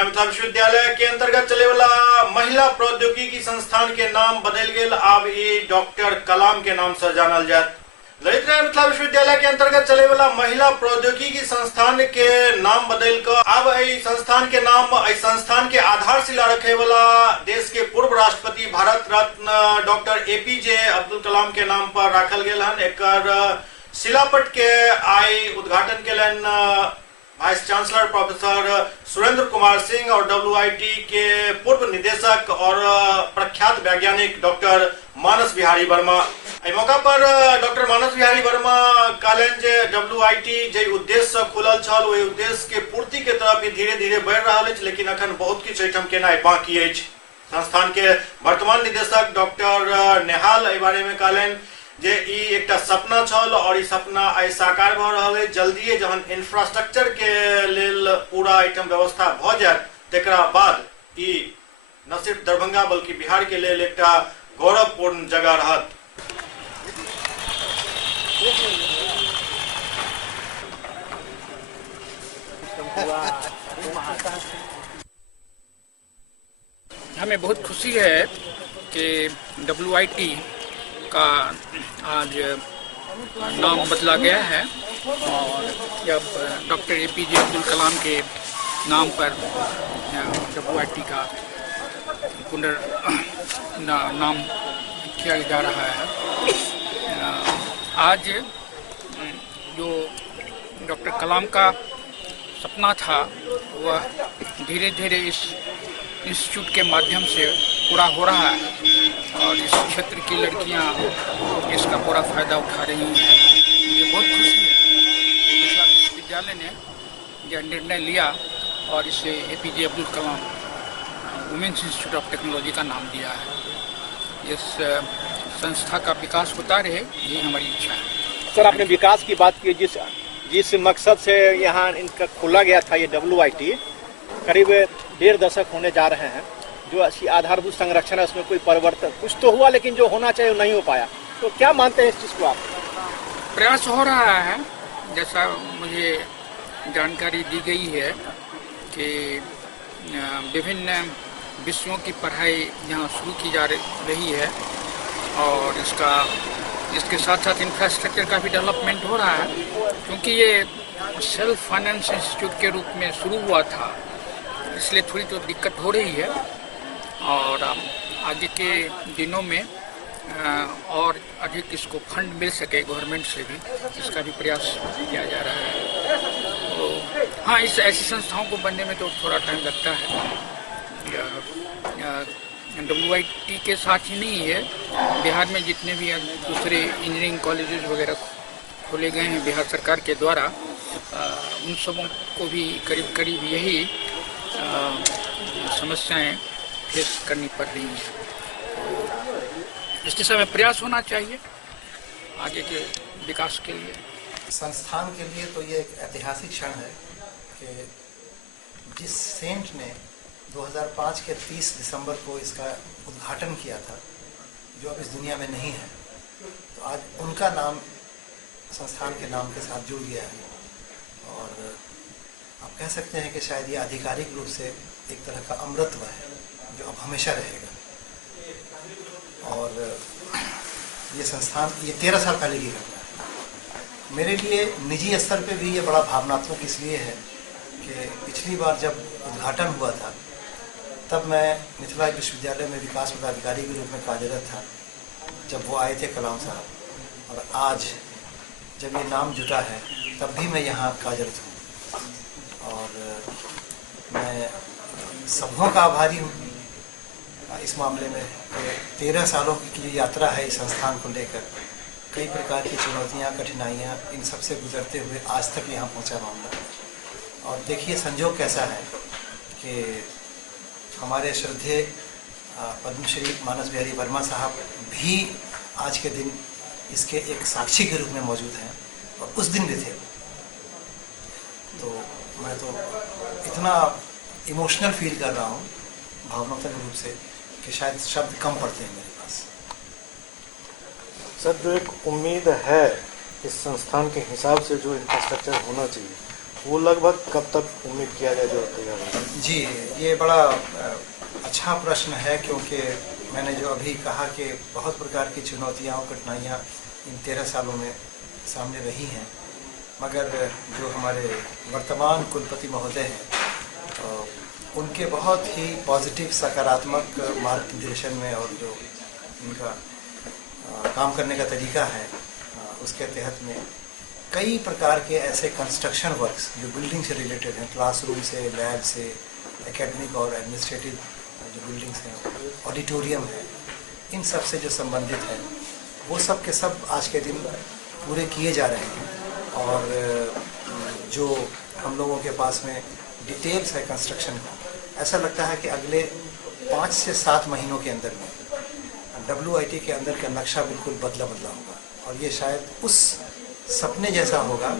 ललितराय मिथिला विश्वविद्यालय के अंतर्गत चले वाला महिला प्रौद्योगिकी संस्थान के नाम बदल गए, अब ये डॉक्टर कलाम के नाम से जानल जात। ललितराय मिथिला विश्वविद्यालय के अंतर्गत चले वाला महिला प्रौद्योगिकी संस्थान के नाम बदल कर अब संस्थान के नाम संस्थान के आधारशिला रखे वाला देश के पूर्व राष्ट्रपति भारत रत्न डॉक्टर एपीजे अब्दुल कलाम के नाम पर रखल गए हन। एकर शिलापट के आई उद्घाटन के लिए vice chancellor professor Surendra Kumar Singh और WIT के पूर्व निदेशक और प्रख्यात वैज्ञानिक डॉक्टर मानस बिहारी वर्मा। इस मौका पर डॉक्टर मानस बिहारी वर्मा कहलन जे WIT जे उद्देश्य खुलल छल ओहि उद्देश्य के पूर्ति के तरफ धीरे धीरे बढ़ रहा है, लेकिन अखन बहुत किछु एहिठाम केनाइ बाकी अछि। संस्थान के वर्तमान निदेशक डॉक्टर नेहाल एहि बारे में कहलन जे ई एकटा सपना छल और ई सपना आई साकार भ रहल है। जल्दी जहन इंफ्रास्ट्रक्चर के लेल पूरा आइटम व्यवस्था भ जाए तेकरा बाद ई न सिर्फ दरभंगा बल्कि बिहार के लेल एकटा गौरवपूर्ण जगह रहत। हमें बहुत खुशी है कि WIT का आज नाम बदला गया है और जब डॉक्टर APJ अब्दुल कलाम के नाम पर WIT का नाम किया जा रहा है। आज जो डॉक्टर कलाम का सपना था वह धीरे धीरे इस इंस्टीट्यूट के माध्यम से पूरा हो रहा है और इस क्षेत्र की लड़कियां इसका पूरा फायदा उठा रही हैं। मुझे बहुत खुशी है कि मिथिला विश्वविद्यालय ने यह निर्णय लिया और इसे APJ Abdul Kalam women's institute of technology का नाम दिया है। इस संस्था का विकास होता रहे, यही हमारी इच्छा है। सर, आपने विकास की बात की, जिस मकसद से यहाँ इनका खोला गया था ये WIT, करीब 1.5 दशक होने जा रहे हैं। जो आधारभूत संरक्षण है उसमें कोई परिवर्तन कुछ तो हुआ, लेकिन जो होना चाहिए नहीं हो पाया। तो क्या मानते हैं इस चीज़ को आप? प्रयास हो रहा है, जैसा मुझे जानकारी दी गई है कि विभिन्न विषयों की पढ़ाई यहाँ शुरू की जा रही है और इसके साथ साथ इंफ्रास्ट्रक्चर का भी डेवलपमेंट हो रहा है। क्योंकि ये सेल्फ फाइनेंस इंस्टीट्यूट के रूप में शुरू हुआ था, इसलिए थोड़ी तो दिक्कत हो रही है और आगे के दिनों में और अधिक इसको फंड मिल सके गवर्नमेंट से भी, इसका भी प्रयास किया जा रहा है। तो हाँ, इस ऐसी संस्थाओं को बनने में तो थोड़ा टाइम लगता है। WIT के साथ ही नहीं है, बिहार में जितने भी दूसरे इंजीनियरिंग कॉलेजेस वगैरह खोले गए हैं बिहार सरकार के द्वारा, उन सबों को भी करीब करीब यही समस्याएं फेस करनी पड़ रही हैं। इसके समय प्रयास होना चाहिए आगे के विकास के लिए। संस्थान के लिए तो ये एक ऐतिहासिक क्षण है कि जिस सेंट ने 2005 के 30 दिसंबर को इसका उद्घाटन किया था, जो अब इस दुनिया में नहीं है, तो आज उनका नाम संस्थान के नाम के साथ जुड़ गया है। और आप कह सकते हैं कि शायद ये आधिकारिक रूप से एक तरह का अमृतत्व है जो अब हमेशा रहेगा। और ये संस्थान ये 13 साल पहले की घटना है। मेरे लिए निजी स्तर पे भी ये बड़ा भावनात्मक इसलिए है कि पिछली बार जब उद्घाटन हुआ था तब मैं मिथिला विश्वविद्यालय में विकास पदाधिकारी के रूप में कार्यरत था जब वो आए थे कलाम साहब, और आज जब ये नाम जुटा है तब भी मैं यहाँ कार्यरत हूँ और मैं सबों का आभारी हूँ इस मामले में। 13 सालों की जो यात्रा है इस संस्थान को लेकर, कई प्रकार की चुनौतियाँ, कठिनाइयाँ, इन सब से गुजरते हुए आज तक यहाँ पहुँचा मामला। और देखिए संजोग कैसा है कि हमारे श्रद्धेय पद्मश्री मानस बिहारी वर्मा साहब भी आज के दिन इसके एक साक्षी के रूप में मौजूद हैं और उस दिन भी थे। तो मैं तो इतना इमोशनल फील कर रहा हूँ भावनात्मक रूप से कि शायद शब्द कम पड़ते हैं मेरे पास। सर, जो एक उम्मीद है इस संस्थान के हिसाब से जो इंफ्रास्ट्रक्चर होना चाहिए वो लगभग कब तक उम्मीद किया जाए जो तैयार होगा? जी, ये बड़ा अच्छा प्रश्न है, क्योंकि मैंने जो अभी कहा कि बहुत प्रकार की चुनौतियाँ और कठिनाइयाँ इन 13 सालों में सामने रही हैं, मगर जो हमारे वर्तमान कुलपति महोदय हैं उनके बहुत ही पॉजिटिव सकारात्मक मार्गदर्शन में और जो उनका काम करने का तरीका है उसके तहत में कई प्रकार के ऐसे कंस्ट्रक्शन वर्क्स जो बिल्डिंग से रिलेटेड हैं, क्लासरूम से, लैब से, एकेडमिक और एडमिनिस्ट्रेटिव जो बिल्डिंग्स हैं, ऑडिटोरियम है, इन सब से जो संबंधित है वो सब के सब आज के दिन पूरे किए जा रहे हैं। और जो हम लोगों के पास में डिटेल्स है कंस्ट्रक्शन का, ऐसा लगता है कि अगले 5 से 7 महीनों के अंदर में WIT के अंदर का नक्शा बिल्कुल बदला होगा, और ये शायद उस सपने जैसा होगा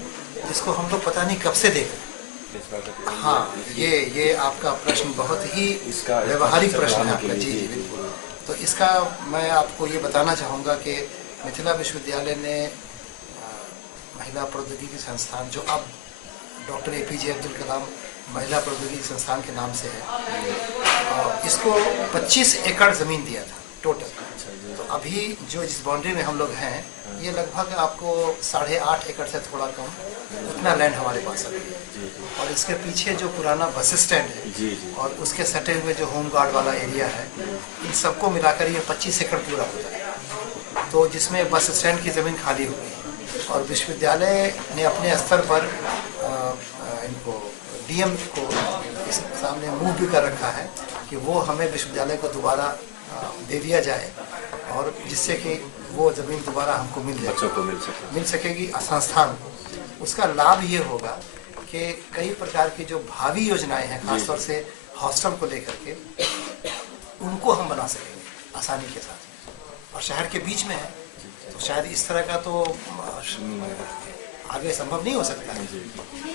जिसको हम लोग पता नहीं कब से देख रहे हैं। हाँ, ये आपका प्रश्न बहुत ही व्यवहारिक प्रश्न है आपका। जी बिल्कुल। तो इसका मैं आपको ये बताना चाहूँगा कि मिथिला विश्वविद्यालय ने महिला प्रौद्योगिकी संस्थान, जो अब डॉक्टर APJ अब्दुल कलाम महिला प्रौद्योगिकी संस्थान के नाम से है, इसको 25 एकड़ ज़मीन दिया था टोटल। तो अभी जो जिस बाउंड्री में हम लोग हैं, ये लगभग आपको 8.5 एकड़ से थोड़ा कम उतना लैंड हमारे पास अभी है। और इसके पीछे जो पुराना बस स्टैंड है और उसके सटे हुए जो होम गार्ड वाला एरिया है, इन सबको मिलाकर ये 25 एकड़ पूरा होता है। तो जिसमें बस स्टैंड की ज़मीन खाली हो गई, और विश्वविद्यालय ने अपने स्तर पर इनको DM को इस सामने मूव भी कर रखा है कि वो हमें विश्वविद्यालय को दोबारा दे दिया जाए, और जिससे कि वो ज़मीन दोबारा हमको मिल सकेगी संस्थान को। उसका लाभ ये होगा कि कई प्रकार की जो भावी योजनाएं हैं, खासतौर से हॉस्टल को लेकर के, उनको हम बना सकेंगे आसानी के साथ। और शहर के बीच में है, तो शायद इस तरह का तो आगे संभव नहीं हो सकता है।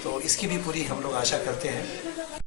तो इसकी भी पूरी हम लोग आशा करते हैं।